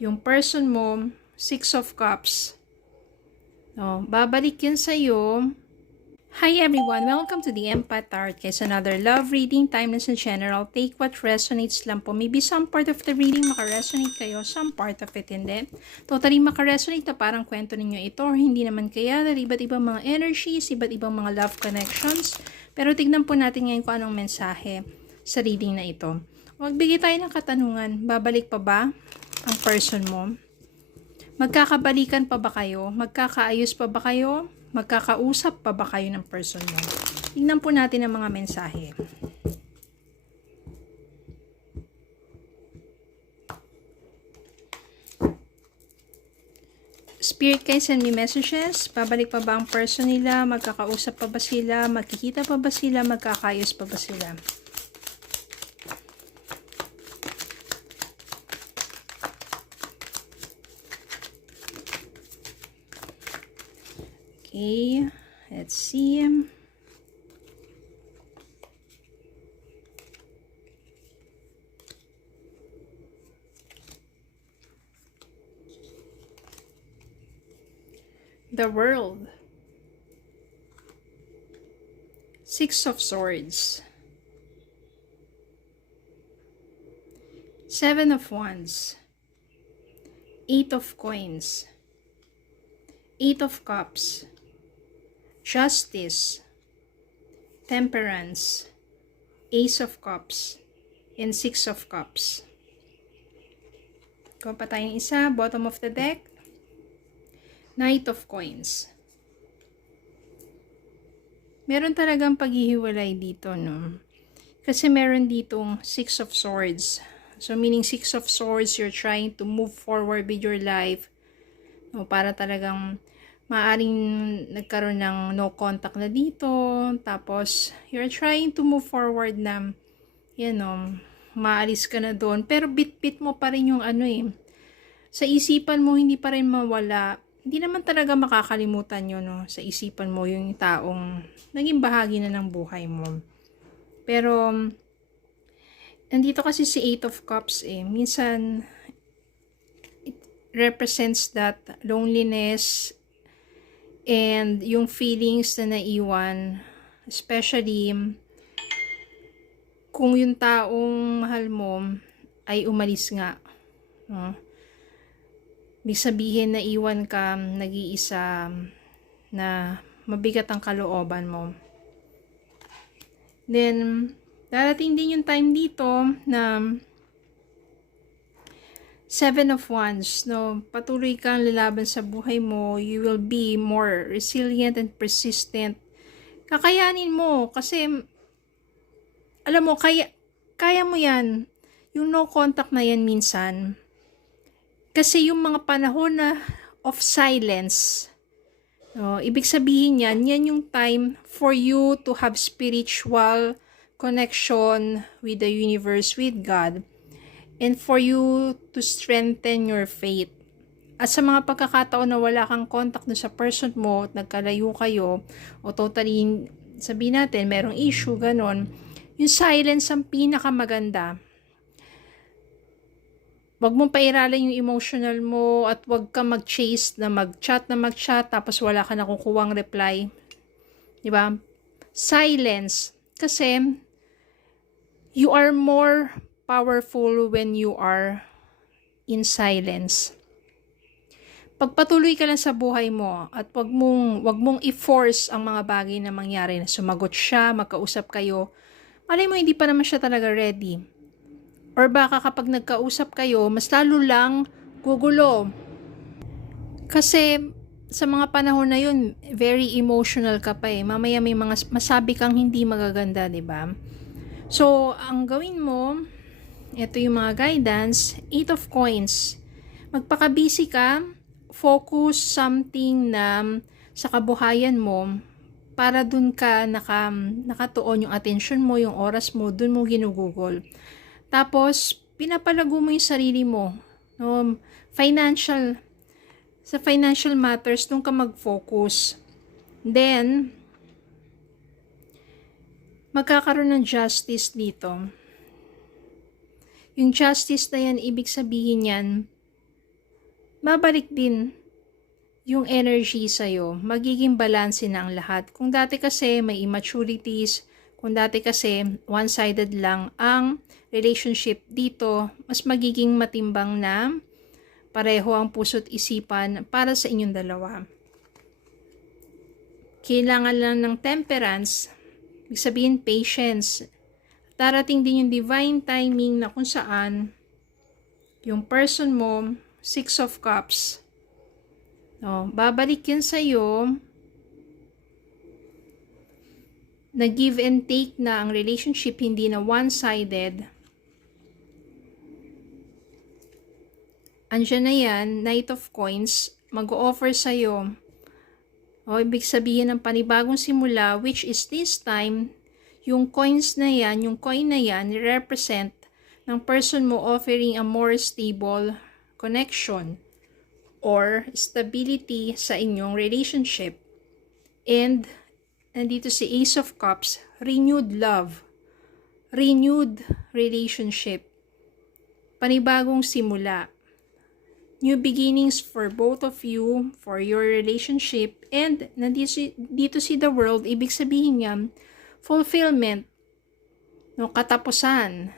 Yung person mo, Six of Cups. No, babalik yan sa'yo. Hi everyone! Welcome to the Empath Tarot. Guys, another love reading, timeless and general. Take what resonates lang po. Maybe some part of the reading makaresonate kayo, some part of it hindi. Totally makaresonate na parang kwento ninyo ito or hindi naman kaya dahil iba't ibang mga energies, iba't ibang mga love connections. Pero tignan po natin ngayon kung anong mensahe sa reading na ito. Magbigay tayo ng katanungan. Babalik pa ba ang person mo? Magkakabalikan pa ba kayo? Magkakaayos pa ba kayo? Magkakausap pa ba kayo ng person mo? Tingnan po natin ang mga mensahe. Spirit guys, send me messages. Babalik pa ba ang person nila? Magkakausap pa ba sila? Magkikita pa ba sila? Magkakaayos pa ba sila? Okay, let's see. The World. Six of Swords. Seven of Wands. Eight of Coins. Eight of Cups. Justice, Temperance, Ace of Cups, and Six of Cups. Kuha pa tayong isa, bottom of the deck, Knight of Coins. Meron talagang paghihiwalay dito, no? Kasi meron ditong Six of Swords. So, meaning Six of Swords, you're trying to move forward with your life. No, para talagang maaring nagkaroon ng no contact na dito. Tapos, you're trying to move forward na, maalis ka na doon. Pero bit-bit mo pa rin yung sa isipan mo, hindi pa rin mawala. Hindi naman talaga makakalimutan yun, no? Sa isipan mo, yung taong naging bahagi na ng buhay mo. Pero, nandito kasi si Eight of Cups Minsan, it represents that loneliness, and yung feelings na naiwan, especially kung yung taong mahal mo ay umalis nga. No? Ibig sabihin na iwan ka, nag-iisa, na mabigat ang kalooban mo. Then, darating din yung time dito na Seven of Wands, no? Patuloy kang lalaban sa buhay mo. You will be more resilient and persistent. Kakayanin mo kasi alam mo, kaya mo yan. Yung no contact na yan minsan. Kasi yung mga panahon na of silence, no? Ibig sabihin yan yung time for you to have spiritual connection with the universe, with God. And for you to strengthen your faith. At sa mga pagkakataon na wala kang contact na sa person mo at nagkalayo kayo, o totally, sabihin natin, merong issue, ganon, yung silence ang pinakamaganda. Wag mong pairalan yung emotional mo at wag ka mag-chase na mag-chat, tapos wala ka nakukuhang reply. Diba? Silence. Kasi, you are more powerful when you are in silence. Pagpatuloy ka lang sa buhay mo at wag mong i-force ang mga bagay na mangyari na sumagot siya, magkausap kayo. Malay mo hindi pa naman siya talaga ready. Or baka kapag nagkausap kayo, mas lalo lang gugulo. Kasi sa mga panahon na yun, very emotional ka pa Mamaya may mga masabi kang hindi magaganda, 'di ba? So, ang gawin mo, ito yung mga guidance, Eight of Coins. Magpaka-busy ka, focus something na sa kabuhayan mo para dun ka nakatuon yung attention mo, yung oras mo, dun mo ginugugol. Tapos, pinapalago mo yung sarili mo. No? Sa financial matters, dun ka mag-focus. Then, magkakaroon ng justice dito. Yung justice na yan, ibig sabihin yan, babalik din yung energy sa'yo. Magiging balanse na ang lahat. Kung dati kasi may immaturities, kung dati kasi one-sided lang ang relationship dito, mas magiging matimbang na pareho ang puso't isipan para sa inyong dalawa. Kailangan lang ng temperance, ibig sabihin patience. Darating din yung divine timing na kung saan yung person mo, 6 of Cups, babalik yan sa'yo, na give and take na ang relationship, hindi na one-sided. Andiyan na yan, Knight of Coins, mag-o-offer sa'yo. Ibig sabihin ng panibagong simula, which is this time, yung coins na yan, yung coin na yan, represent ng person mo offering a more stable connection or stability sa inyong relationship. And nandito si Ace of Cups, renewed love, renewed relationship, panibagong simula, new beginnings for both of you, for your relationship, and dito si the world, ibig sabihin niya, fulfillment, katapusan,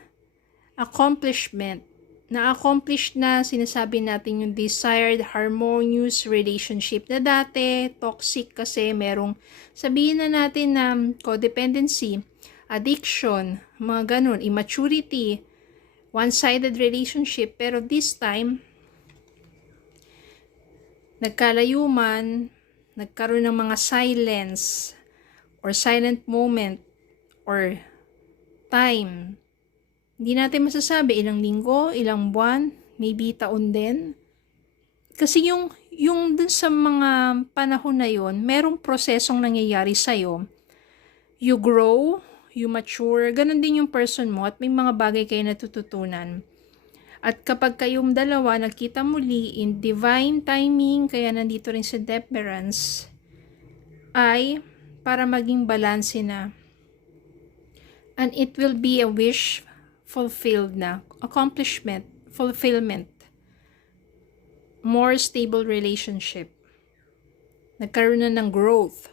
accomplishment, na-accomplish na, sinasabi natin yung desired harmonious relationship na dati, toxic kasi merong, sabihin na natin na codependency, addiction, mga ganun, immaturity, one-sided relationship, pero this time, nagkalayuman, nagkaroon ng mga silence, or silent moment, or time. Hindi natin masasabi ilang linggo, ilang buwan, maybe taon din. Kasi yung dun sa mga panahon na yon, merong prosesong nangyayari sa'yo. You grow, you mature, ganun din yung person mo at may mga bagay kayo natututunan. At kapag kayong dalawa nagkita muli in divine timing, kaya nandito rin sa temperance, ay para maging balanse na. And it will be a wish fulfilled na, accomplishment, fulfillment, more stable relationship, nagkaroon na ng growth.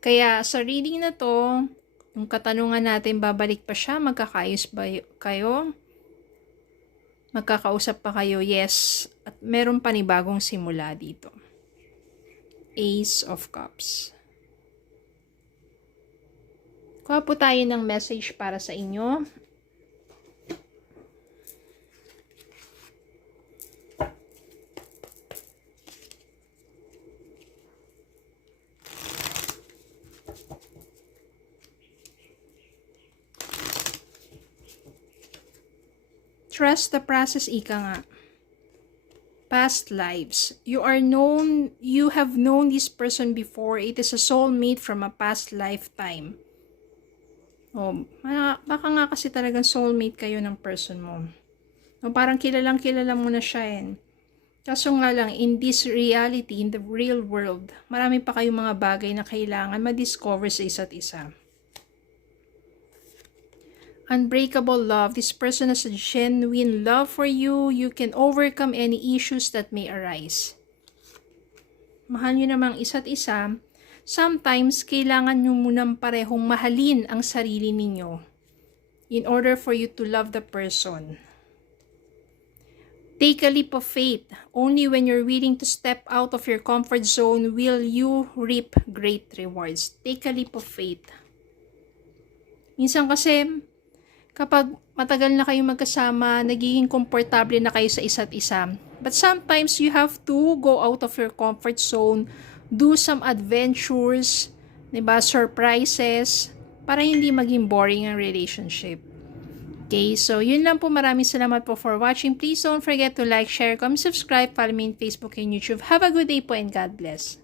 Kaya sa reading na to, yung katanungan natin, babalik pa siya, magkakaayos ba kayo? Magkakausap pa kayo? Yes. At meron panibagong simula dito. Ace of Cups. Kuha po tayo ng message para sa inyo. Trust the process, ika nga. Past lives. You have known this person before. It is a soulmate from a past lifetime. Baka nga kasi talagang soulmate kayo ng person mo. Parang kilala mo na siya . Kaso nga lang, in this reality, in the real world, marami pa kayong mga bagay na kailangan ma-discover sa isa't isa. Unbreakable love. This person has a genuine love for you. You can overcome any issues that may arise. Mahal nyo namang isa't isa. Sometimes, kailangan nyo munang parehong mahalin ang sarili ninyo in order for you to love the person. Take a leap of faith. Only when you're willing to step out of your comfort zone will you reap great rewards. Take a leap of faith. Minsan kasi, kapag matagal na kayong magkasama, nagiging komportable na kayo sa isa't isa. But sometimes, you have to go out of your comfort zone, do some adventures, diba, surprises, para hindi maging boring ang relationship. Okay, so yun lang po. Maraming salamat po for watching. Please don't forget to like, share, comment, subscribe, follow me on Facebook and YouTube. Have a good day po and God bless.